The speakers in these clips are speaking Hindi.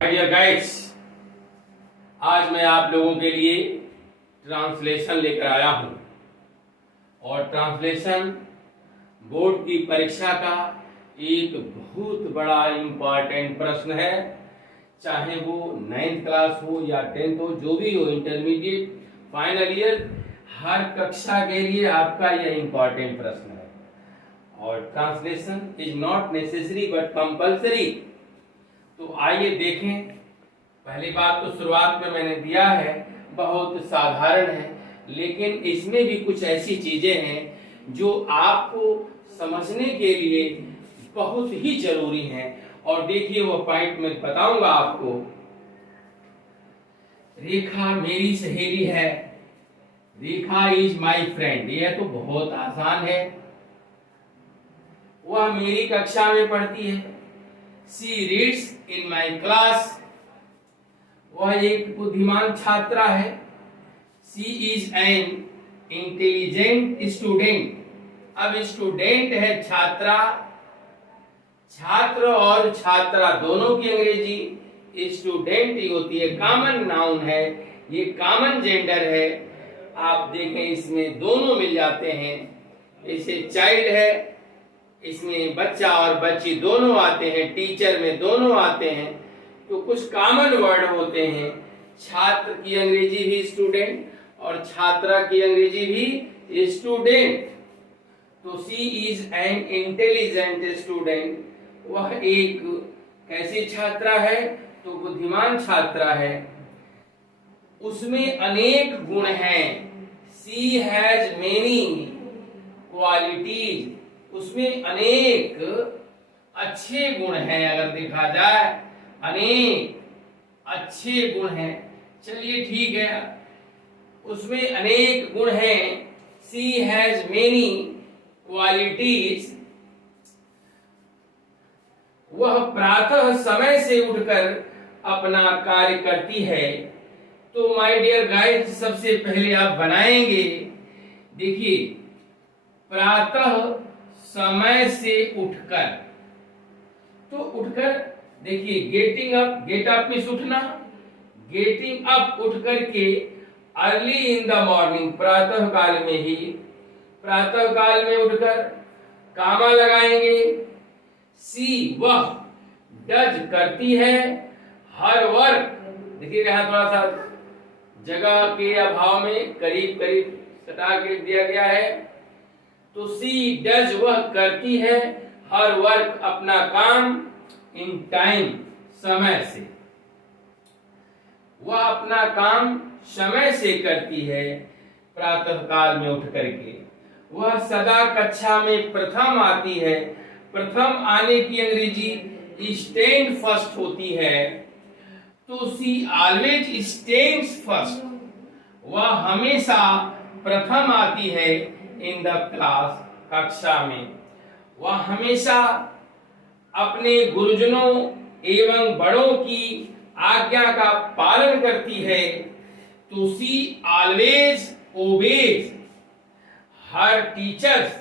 डियर गाइड्स, आज मैं आप लोगों के लिए ट्रांसलेशन लेकर आया हूं और ट्रांसलेशन बोर्ड की परीक्षा का एक बहुत बड़ा इम्पॉर्टेंट प्रश्न है। चाहे वो 9th क्लास हो या 10th हो, जो भी हो, इंटरमीडिएट, फाइनल ईयर, हर कक्षा के लिए आपका यह इम्पॉर्टेंट प्रश्न है। और translation is not necessary but compulsory. तो आइए देखें। पहली बात तो शुरुआत में मैंने दिया है, बहुत साधारण है, लेकिन इसमें भी कुछ ऐसी चीजें हैं जो आपको समझने के लिए बहुत ही जरूरी हैं। और देखिए, वो पॉइंट मैं बताऊंगा आपको। रेखा मेरी सहेली है, रेखा इज माई फ्रेंड। यह तो बहुत आसान है। वह मेरी कक्षा में पढ़ती है। She reads in my class. वह एक बुद्धिमान छात्रा है। She is an intelligent student. अब स्टूडेंट है छात्रा। छात्र और छात्रा दोनों की अंग्रेजी स्टूडेंट ही होती है। कॉमन नाउन है, ये कॉमन जेंडर है। आप देखें, इसमें दोनों मिल जाते हैं। इसे चाइल्ड है, इसमें बच्चा और बच्ची दोनों आते हैं, टीचर में दोनों आते हैं। तो कुछ कॉमन वर्ड होते हैं। छात्र की अंग्रेजी भी स्टूडेंट और छात्रा की अंग्रेजी भी स्टूडेंट। तो सी इज एन इंटेलिजेंट स्टूडेंट। वह एक कैसी छात्रा है? तो बुद्धिमान छात्रा है। उसमें अनेक गुण हैं। सी हैज मेनी क्वालिटीज। उसमें अनेक अच्छे गुण हैं। अगर देखा जाए, अनेक अच्छे गुण हैं। चलिए ठीक है, उसमें अनेक गुण हैं। सी हैज मेनी क्वालिटीज। वह प्रातः समय से उठकर अपना कार्य करती है। तो माय डियर गाइस, सबसे पहले आप बनाएंगे, देखिए, प्रातः समय से उठकर। तो उठकर, देखिए, getting up, get up means उठना। गेटिंग अप, उठ करके, अर्ली इन द मॉर्निंग, प्रातः काल में ही, प्रातः काल में उठकर, कामा लगाएंगे। सी, वह डज करती है, हर वर्क। देखिए, यहां थोड़ा सा जगह के अभाव में करीब करीब सटा के दिया गया है। तो सी डज, वह करती है, हर वर्क, अपना काम, इन टाइम, समय से। वह अपना काम समय से करती है, प्रातः काल में उठ करके। वह सदा कक्षा में प्रथम आती है। प्रथम आने की अंग्रेजी स्टैंड फर्स्ट होती है। तो सी ऑलवेज स्टैंड्स फर्स्ट। वह हमेशा प्रथम आती है इन द क्लास, कक्षा में। वह हमेशा अपने गुरुजनों एवं बड़ों की आज्ञा का पालन करती है। तो सी ऑलवेज ओबेज हर टीचर्स।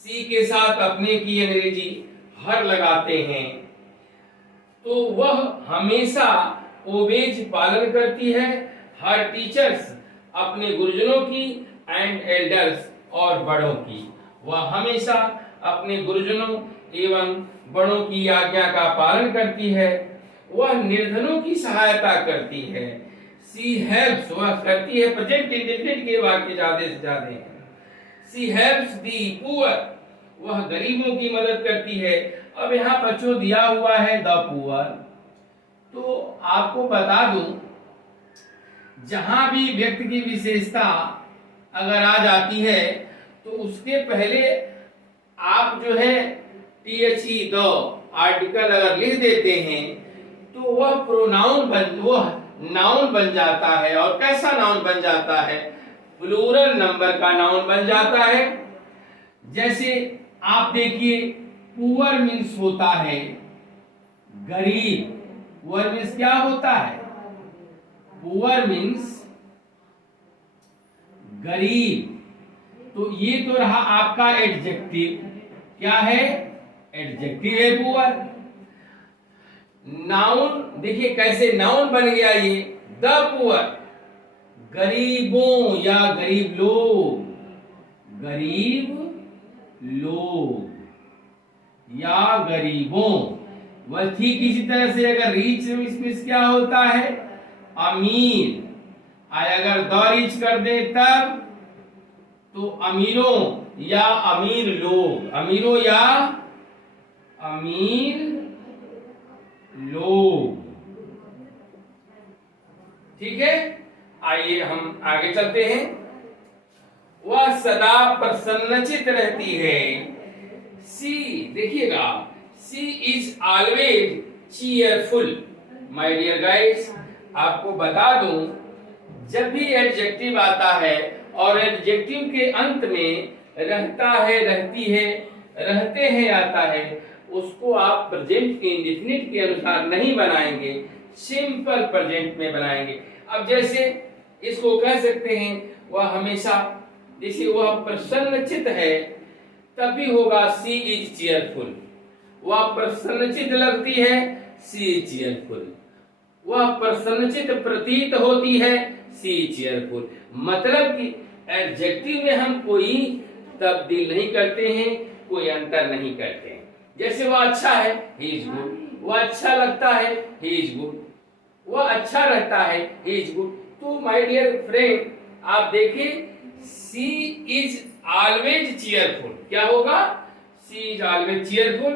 सी के साथ अपने की अंग्रेजी हर लगाते हैं। तो वह हमेशा ओबेज पालन करती है, हर टीचर्स, अपने गुरुजनों की, एंड एल्डर्स, और बड़ों की। वह हमेशा अपने गुरुजनों एवं बड़ों की आज्ञा का पालन करती है। वह निर्धनों की सहायता करती है। सी हेल्प्स, वह करती है, प्रेजेंट इंडेफिनिट के वाक्य ज्यादा से ज्यादा हैं। सी हेल्प्स दी पुअर, वह गरीबों की मदद करती है। अब यहाँ बच्चों दिया हुआ है द पुअर। तो आपको बता दूं, जहां भी व्यक्ति की विशेषता अगर आ जाती है तो उसके पहले आप जो है THE, द आर्टिकल अगर लिख देते हैं तो वह प्रोनाउन वह नाउन बन जाता है। और कैसा नाउन बन जाता है? प्लूरल नंबर का नाउन बन जाता है। जैसे आप देखिए, पुअर मीन्स होता है गरीब। पुअर मीन्स क्या होता है? पुअर मीन्स गरीब। तो ये तो रहा आपका एडजेक्टिव। क्या है? एडजेक्टिव है पुअर। नाउन देखिए कैसे नाउन बन गया ये, द पुअर, गरीबों या गरीब लोग, गरीब लोग या गरीबों। वह ठीक इसी तरह से अगर रीच इसमें क्या होता है, अमीर। अगर द रीच कर दे तब तो अमीरों या अमीर लोग, अमीरों या अमीर लोग। ठीक है, आइए हम आगे चलते हैं। वह सदा प्रसन्नचित रहती है। सी देखिएगा, C is always cheerful. My dear guys, आपको बता दूं, जब भी एडजेक्टिव आता है और एडजेक्टिव के अंत में रहता है, रहती है, रहते हैं आता है, उसको आप प्रेजेंट के इंडेफिनिट के अनुसार नहीं बनाएंगे, सिंपल प्रेजेंट में बनाएंगे। अब जैसे इसको कह सकते हैं वह हमेशा, जैसे वह प्रसन्नचित है, तभी होगा सी इज चीयरफुल। वह प्रसन्नचित लगती है, सी इज चीयरफुल। वह प्रसन्नचित प्रतीत होती है, सी इज चीयरफुल। मतलब कि एडजेक्टिव में हम कोई तब्दील नहीं करते हैं, कोई अंतर नहीं करते हैं। जैसे वह अच्छा है, ही इज गुड। वह अच्छा लगता है, ही इज गुड। वह अच्छा रहता है, ही इज गुड। तो माय डियर फ्रेंड, आप देखिए, सी इज ऑलवेज चीयरफुल। क्या होगा, सी इज ऑलवेज चीयरफुल।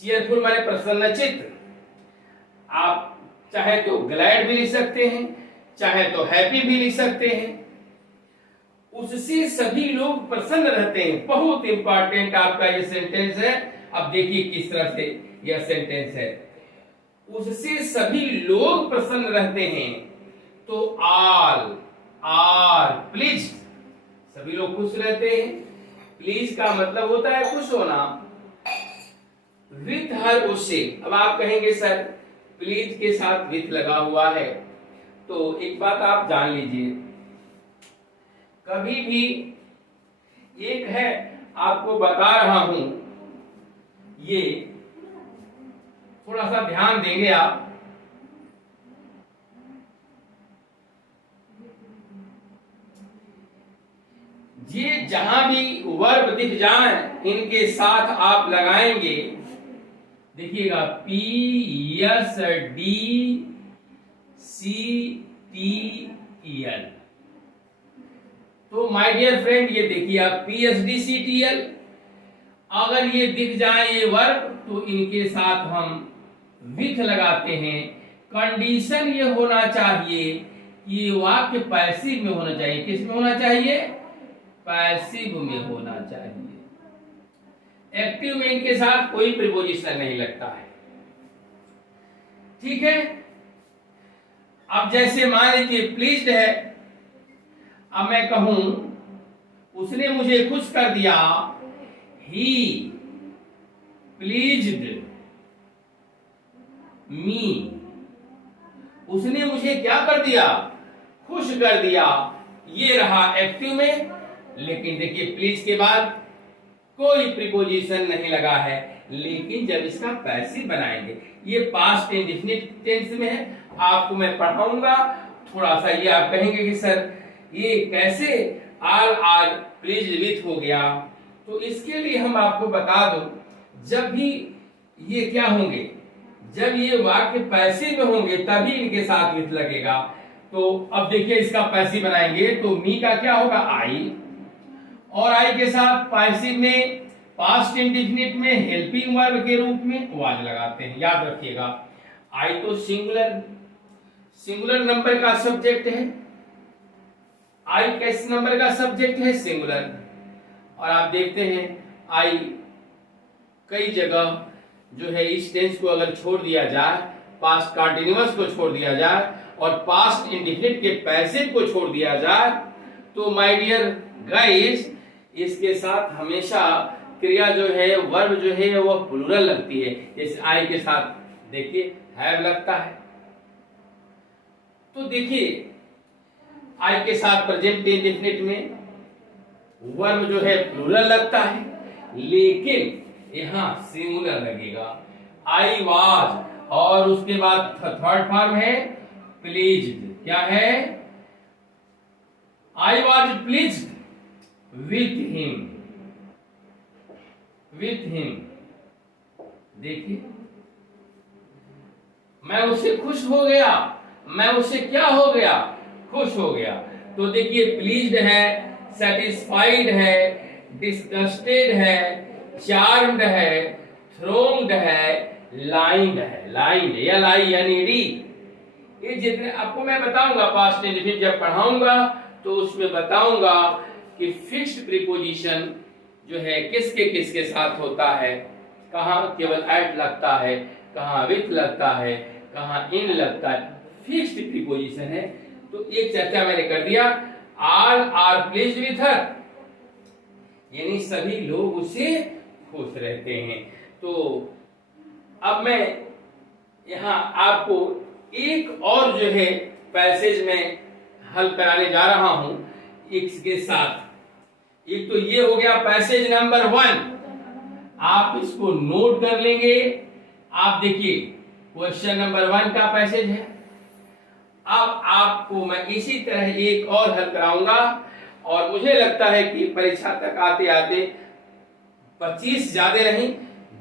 चीयरफुल माने प्रसन्नचित। आप चाहे तो ग्लैड भी लिख सकते हैं, चाहे तो हैप्पी भी लिख सकते हैं। उससे सभी लोग प्रसन्न रहते हैं। बहुत इंपॉर्टेंट आपका ये सेंटेंस है। अब देखिए किस तरह से यह सेंटेंस है। उससे सभी लोग प्रसन्न रहते हैं, तो ऑल आर प्लीज, सभी लोग खुश रहते हैं। प्लीज का मतलब होता है खुश होना। विथ हर, उससे। अब आप कहेंगे सर प्लीज के साथ विथ लगा हुआ है, तो एक बात आप जान लीजिए, कभी भी एक है, आपको बता रहा हूं, ये थोड़ा सा ध्यान देंगे आप। ये जहां भी वर्ब दिख जाए, इनके साथ आप लगाएंगे, देखिएगा, P S D C T E L. तो माय डियर फ्रेंड, ये देखिए आप, P S D C T L, अगर ये दिख जाए ये वर्ब, तो इनके साथ हम विथ लगाते हैं। कंडीशन ये होना चाहिए कि ये वाक्य पैसिव में होना चाहिए। किस में होना चाहिए, पैसिव में होना चाहिए। एक्टिव में इनके साथ कोई प्रीपोजिशन नहीं लगता है। ठीक है, अब जैसे मान लीजिए प्लीज्ड है, अब मैं कहूं उसने मुझे खुश कर दिया, ही प्लीज्ड मी। उसने मुझे क्या कर दिया, खुश कर दिया। ये रहा एक्टिव में, लेकिन देखिए प्लीज के बाद कोई प्रीपोजिशन नहीं लगा है। लेकिन जब इसका पैसिव बनाएंगे, ये पास्ट इंडेफिनिट टेंस में है, आपको मैं पढ़ाऊंगा। थोड़ा सा ये आप कहेंगे कि सर ये कैसे आर प्लीज विथ हो गया, तो इसके लिए हम आपको बता दूं, जब भी ये क्या होंगे, जब ये वाक्य पैसिव में होंगे तभी इनके साथ विथ लगेगा। तो अब देखिए इसका पैसिव बनाएंगे, तो मी का क्या होगा, आई, और आई के साथ पैसिव में पास्ट इंडेफिनिट में हेल्पिंग वर्ब के रूप में वाज लगाते हैं। याद रखिएगा, आई तो सिंगुलर नंबर का सब्जेक्ट है। आई किस नंबर का सब्जेक्ट है, सिंगुलर। और आप देखते हैं आई कई जगह जो है इस टेंस को अगर छोड़ दिया जाए, पास्ट कंटिन्यूअस को छोड़ दिया जाए और पास्ट इंडेफिनिट के पैसिव को छोड़ दिया जाए, तो माय डियर गाइस, इसके साथ हमेशा क्रिया जो है, वर्ब जो है, वो प्लूरल लगती है। जैसे आई के साथ देखिए हैव लगता है। तो देखिए आई के साथ प्रेजेंट इंडेफिनिट में वर्ब जो है प्लूरल लगता है, लेकिन यहां सिंगुलर लगेगा। आई वाज, और उसके बाद थर्ड फॉर्म है प्लीज्ड। क्या है? I was pleased with him, with him. देखिए, मैं उससे खुश हो गया, मैं उससे क्या हो गया? खुश हो गया। तो देखिए, प्लीज्ड है, सेटिस्फाइड है, डिस्गस्टेड है, चार्म्ड है, थ्रोन्ड है, लाइंड है। Lined, LINED। ये जितने आपको मैं बताऊंगा पास्ट इंडेफिनिट जब पढ़ाऊंगा तो उसमें बताऊंगा कि फिक्स्ड प्रीपोजिशन जो है किसके किसके साथ होता है, कहाँ केवल एट लगता है, कहाँ विथ लगता है, कहाँ इन लगता है। फिक्स्ड प्रीपोजिशन है। तो एक चर्चा मैंने कर दिया, all are pleased with her, यानी सभी लोग उससे खुश रहते हैं। तो अब मैं यहाँ आपको एक और जो है पैसेज में हल कराने जा रहा हूं इसके साथ। एक तो ये हो गया पैसेज नंबर 1, आप इसको नोट कर लेंगे। आप देखिए, क्वेश्चन नंबर 1 का पैसेज है। अब आपको मैं इसी तरह एक और हल कराऊंगा, और मुझे लगता है कि परीक्षा तक आते आते 25 ज्यादा नहीं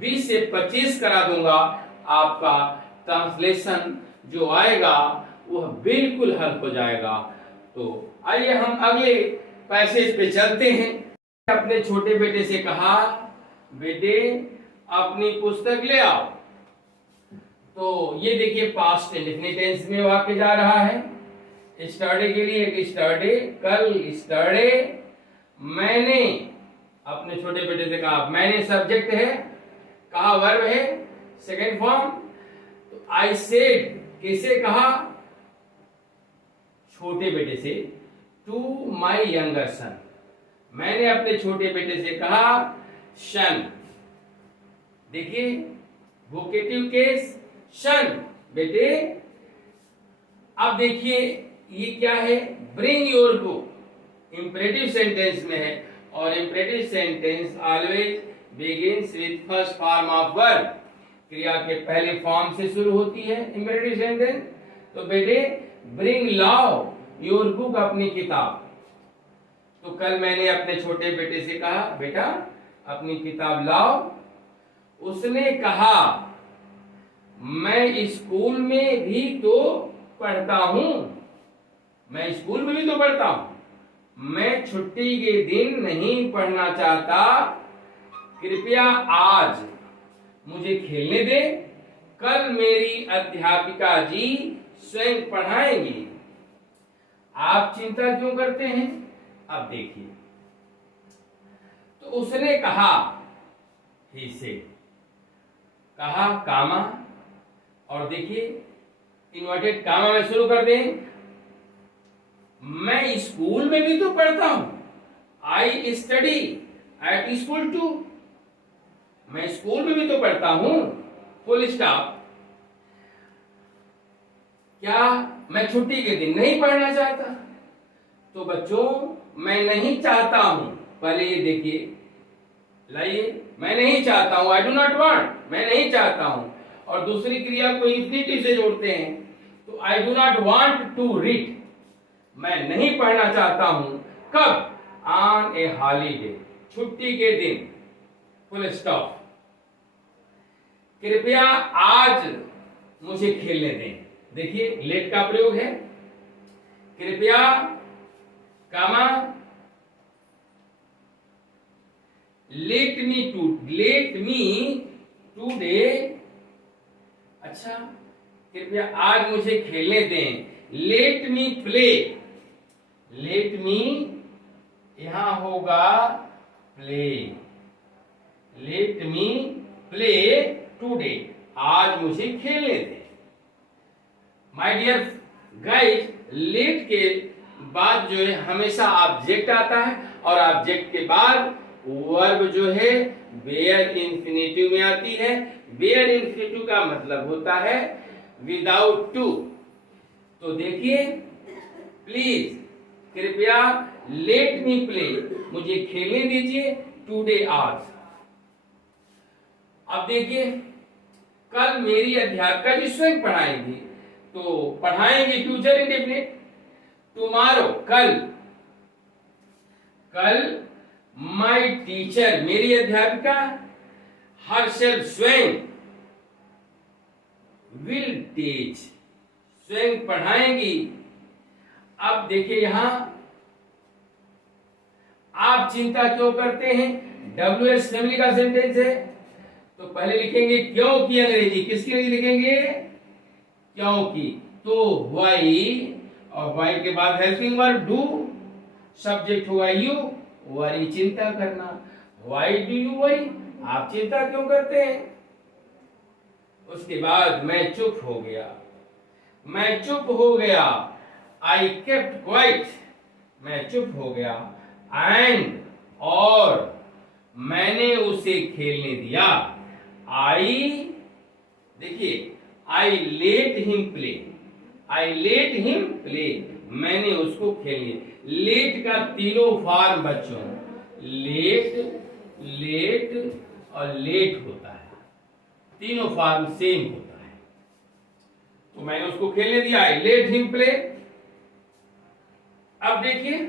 20 से 25 करा दूंगा। आपका ट्रांसलेशन जो आएगा वह बिल्कुल हल हो जाएगा। तो आइए हम अगले पैसेज पे चलते हैं। अपने छोटे बेटे से कहा, बेटे अपनी पुस्तक ले आओ। तो ये देखिए, पास्ट इंडेफिनिट टेंस में वाक्य जा रहा है। स्टडी के लिए एक स्टडी, कल स्टडी। मैंने अपने छोटे बेटे से कहा, मैंने सब्जेक्ट है, कहा वर्ब है, सेकेंड फॉर्म। तो आई सेड किसे कहा? छोटे बेटे से, टू माई यंगर सन। मैंने अपने छोटे बेटे से कहा शन। देखिए, वोकेटिव केस शन, बेटे। अब देखिए ये क्या है? Bring your book, imperative sentence में है, और imperative sentence always begins with first form of verb. क्रिया के पहले फॉर्म से शुरू होती है इंपरेटिव सेंटेंस। तो बेटे ब्रिंग लाओ योर बुक, अपनी किताब। तो कल मैंने अपने छोटे बेटे से कहा, बेटा अपनी किताब लाओ। उसने कहा, मैं स्कूल में भी तो पढ़ता हूं, मैं स्कूल में भी तो पढ़ता हूं, मैं छुट्टी के दिन नहीं पढ़ना चाहता, कृपया आज मुझे खेलने दे, कल मेरी अध्यापिका जी स्वयं पढ़ाएंगी। आप चिंता क्यों करते हैं? अब देखिए, तो उसने कहा, ही से कहा कामा, और देखिए इन्वर्टेड कामा में शुरू कर दें। मैं स्कूल में भी तो पढ़ता हूं, I study at school too. मैं स्कूल में भी तो पढ़ता हूं, फुल स्टॉप। क्या मैं छुट्टी के दिन नहीं पढ़ना चाहता? तो बच्चों मैं नहीं चाहता हूं, पहले ये देखिए, लाइए, मैं नहीं चाहता हूं, आई डू नॉट वांट, मैं नहीं चाहता हूं। और दूसरी क्रिया को इंफिनिटिव से जोड़ते हैं, तो I do not want to read, मैं नहीं पढ़ना चाहता हूं। कब? ऑन ए हॉलीडे, छुट्टी के दिन, फुल स्टॉप। कृपया आज मुझे खेलने दें। देखिए लेट का प्रयोग है, कृपया कामा लेट मी टूडे। अच्छा, कृपया आज मुझे खेलने दें। Let me play, let me यहां होगा play, let me play today, आज मुझे खेलने दें। माय डियर गाइस, लेट के बाद जो है हमेशा ऑब्जेक्ट आता है, और ऑब्जेक्ट के बाद वर्ब जो है बेयर इंफिनिटिव में आती है। बेयर इंफिनिटिव का मतलब होता है विदाउट टू। तो देखिए, प्लीज कृपया, लेट मी प्ले, मुझे खेलने दीजिए, टुडे आज। अब देखिए कल मेरी अध्यापिका जी स्वयं पढ़ाएंगी, तो पढ़ाएंगे फ्यूचर इंडेफिनिट। टुमारो कल, कल माई टीचर मेरी अध्यापिका, हरसेल्फ स्वयं, विल टीच स्वयं पढ़ाएंगी। अब देखिए यहां आप चिंता क्यों करते हैं, WH फैमिली का सेंटेंस है, तो पहले लिखेंगे क्यों की अंग्रेजी, किसकी अंग्रेजी लिखेंगे, क्योंकि, तो व्हाई, और व्हाई के बाद हेल्पिंग वर्ब डू, सब्जेक्ट होगा यू, वरी चिंता करना, व्हाई डू यू वरी, आप चिंता क्यों करते हैं। उसके बाद मैं चुप हो गया, मैं चुप हो गया, आई केप्ट क्वाइट, मैं चुप हो गया, एंड और मैंने उसे खेलने दिया, आई, देखिए I let him play, I let him play, मैंने उसको खेलने, लेट का तीनों फॉर्म बच्चों, लेट, लेट और लेट होता है, तीनों फॉर्म सेम होता है, तो मैंने उसको खेलने दिया, आई लेट हिम प्ले। अब देखिए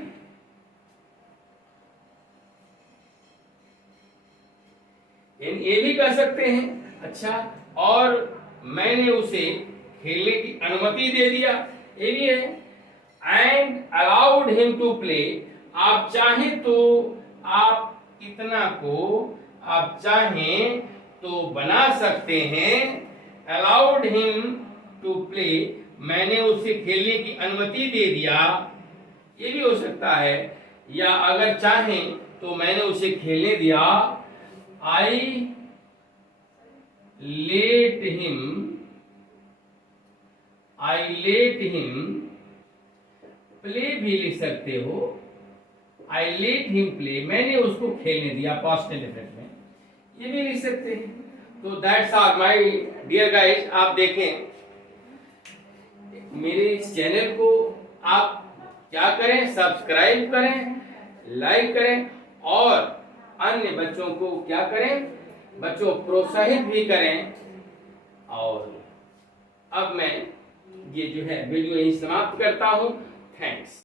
ये भी कह सकते हैं, अच्छा, और मैंने उसे खेलने की अनुमति दे दिया, ये भी है, and allowed him to play, आप चाहें तो आप इतना को आप चाहें तो बना सकते हैं, अलाउड हिम टू प्ले, मैंने उसे खेलने की अनुमति दे दिया, ये भी हो सकता है, या अगर चाहें तो मैंने उसे खेलने दिया, I let him, I let him play भी लिख सकते हो, आई लेट हिम प्ले, मैंने उसको खेलने दिया, पास्ट इंडेफिनिट में, ये भी लिख सकते हैं। तो that's all my dear guys, आप देखें मेरे इस चैनल को आप क्या करें, सब्सक्राइब करें, लाइक करें, और अन्य बच्चों को क्या करें, बच्चों प्रोत्साहित भी करें। और अब मैं ये जो है वीडियो यहीं समाप्त करता हूं। थैंक्स।